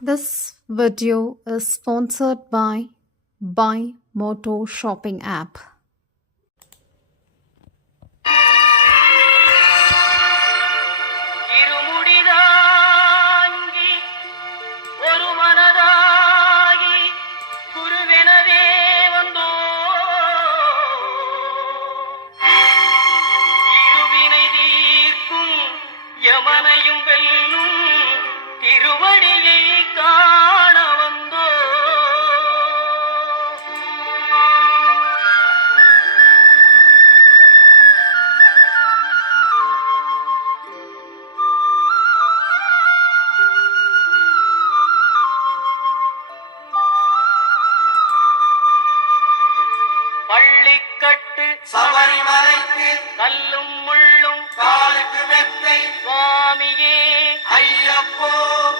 This video is sponsored by Buy Moto Shopping app. இருமுடிதாங்கி ஒரு மனதாகி குருவெனவே வந்தோ இருவினை தீர்க்கும் யமனையும் வெல்லும் திருவடியை காண வந்தோ பள்ளிக்கட்டு சபரிமலைக்கு கல்லும் முள்ளும் காலுக்கு மெத்தை சுவாமியே ஐயப்போ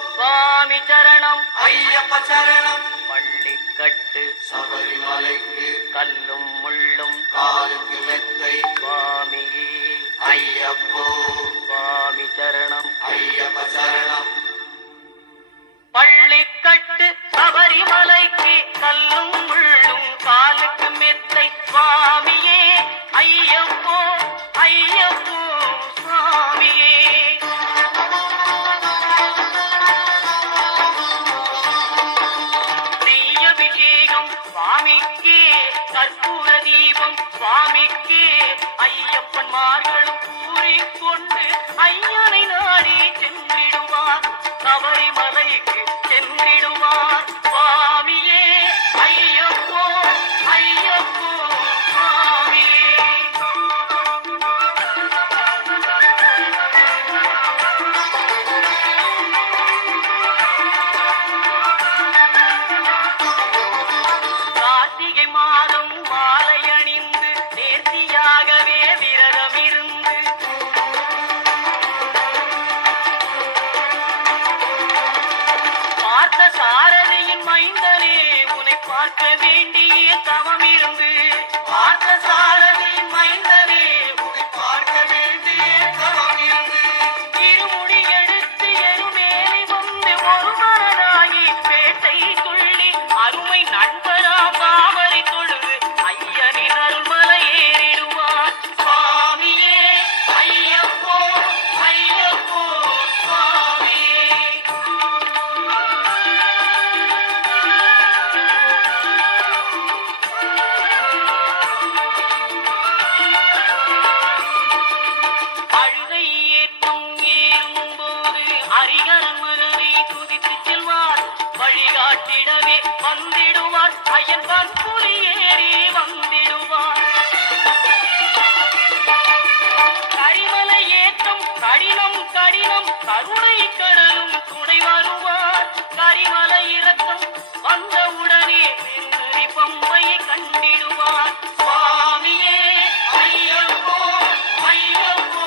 சுவாமி சரணம் ஐயப்ப சரணம். பள்ளிக்கட்டு சபரிமலைக்கு கல்லும் முள்ளும் காலுக்கு மெத்தை சுவாமியே ஐயப்போ சுவாமி சரணம் ஐயப்ப சரணம். பள்ளிக்கட்டு சபரிமலைக்கு கல்லும் முள்ளும் காலுக்கு மெத்தை சுவாமியே ஐயப்போ ஐயப்போ சுவாமியே நெய்யபிஷேகம் சுவாமிக்கே கற்பூர தீபம் சுவாமிக்கே ஐயப்பன்மார்களும் கூறிக்கொண்டு ஐயனை நாடி சென்றிடுவார் சபரிமலைக்கு சென்றிடுவார் சுவாமியே ஐயப்போ ஐயப்போ சுவாமியே கார்த்திகை மாதம் மாலை அணிந்து நேர்த்தியாகவே விரதம் இருந்து பார்த்த சாரதியின் மைந்தனே உன்னை பார்க்க வேண்டிய தவம் இருந்து பார்த்த சாரதியின் மைந்தனே உன்னை பார்க்க வேண்டிய தவம் இருந்து இருமுடி எடுத்து எருமேலி வந்து ஒரு மனதாகி பேட்டை துள்ளி அருமை நண்பரா பாவரை தொழுது ஐயனின் அருள்மலை ஏறிடுவார் சுவாமியே ஐயப்போ ஐயப்போ சுவாமியே அழுகை ஏற்றும் ஏறும்போது ஹரிகரன் மகனை குதித்து செல்வார் வழிகாட்டிடவே வந்திடுவார் ஐயன் பன்புலி ஏறி வந்திடுவார் கரிமலை ஏற்றம் கடினம் கடினம் கருணை கடலும் துணை வருவார் கரிமலை இறக்கம் வந்தவுடனே பெருநெறி பம்பை கண்டிடுவார் சுவாமியே ஐயப்போ ஐயப்போ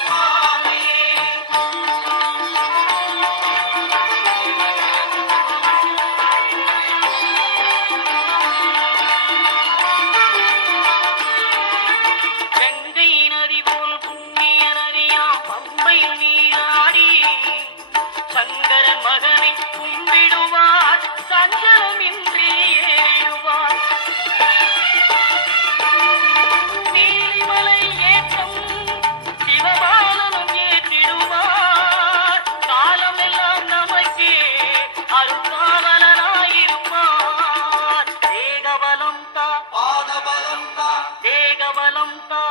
சுவாமியே கங்கை நதி போல் புண்ணிய நதியாம் பம்பையில் நீராடி சங்கரன் மகனை கும்பிடுவார் சஞ்சலமின்றி ஏறிடுவார் நீலிமலை ஏற்றம் சிவபாலனும் ஏற்றிடுவார் காலமெல்லாம் நமக்கே அருள்காவலனாயிருப்பார் தேகபலம் தா பாதபலம் தா தேகபலம் தா